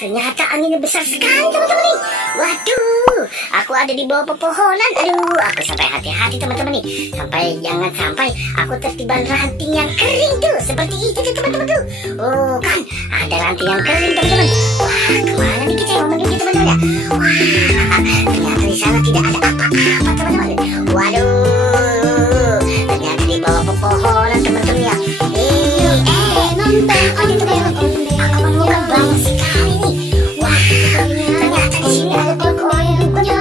ternyata anginnya besar sekali teman-teman nih. Waduh, aku ada di bawah pepohonan. Aduh, aku sampai hati-hati teman-teman nih. Jangan sampai aku tertiban ranting yang kering tuh. Seperti itu tuh teman-teman tuh. Oh kan, ada ranting yang kering teman-teman. Wah, kemana nih kita yang mau menuju teman-teman ya? Wah, ternyata di sana tidak ada apa-apa teman-teman. Waduh, ternyata di bawah pepohonan teman-teman ya. Aku menemukan banyak sekali nih. Wah, ternyata di sini ada oleh-olehnya.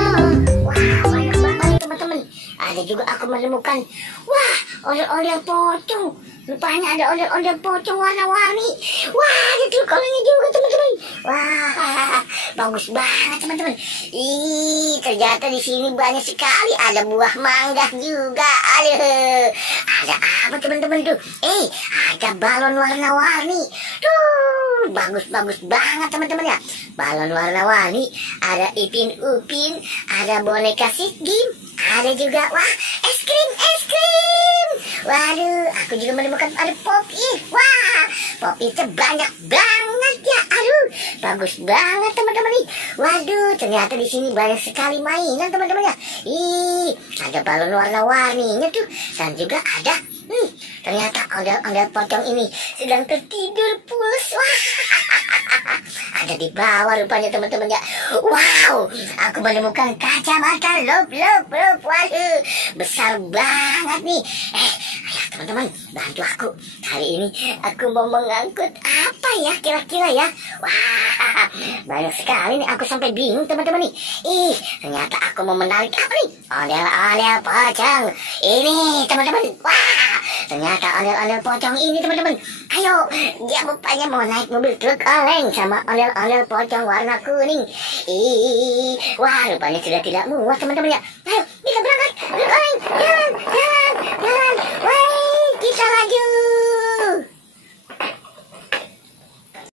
Wah, banyak banget teman-teman. Ada juga aku menemukan, wah, oleh-oleh pocong. Rupanya ada oleh-oleh pocong warna-warni. Wah, ada trukolenya juga teman-teman. Wah, bagus banget teman-teman. Ih, ternyata di sini banyak sekali. Ada buah mangga juga. Aduh, ada apa teman-teman tuh? Ada balon warna-warni. Tuh, bagus-bagus banget teman-teman ya. Balon warna-warni. Ada Ipin Upin. Ada boneka Sigim. Ada juga, wah, es krim. Waduh, aku juga menemukan ada Poppy. Wah, Poppy itu banyak banget ya. Aduh, bagus banget teman-teman nih. Waduh, ternyata di sini banyak sekali mainan teman-teman ya. Ih, ada balon warna-warninya tuh. Dan juga ada, ternyata ondel-ondel pocong ini sedang tertidur pules. Wah, ada di bawah rupanya teman-teman ya. Wow, aku menemukan kacamata lop. Waduh, besar banget nih. Ayo teman-teman, bantu aku. Kali ini aku mau mengangkut apa ya kira-kira ya. Wah, banyak sekali nih, aku sampai bingung teman-teman nih. Ternyata aku mau menarik apa nih? Ondel-ondel pocong ini teman-teman. Wah, ternyata ondel-ondel pocong ini teman-teman. Ayo, dia rupanya mau naik mobil truk oleng sama ondel-ondel pocong warna kuning. Wah, rupanya sudah tidak muat teman-teman ya. Ayo,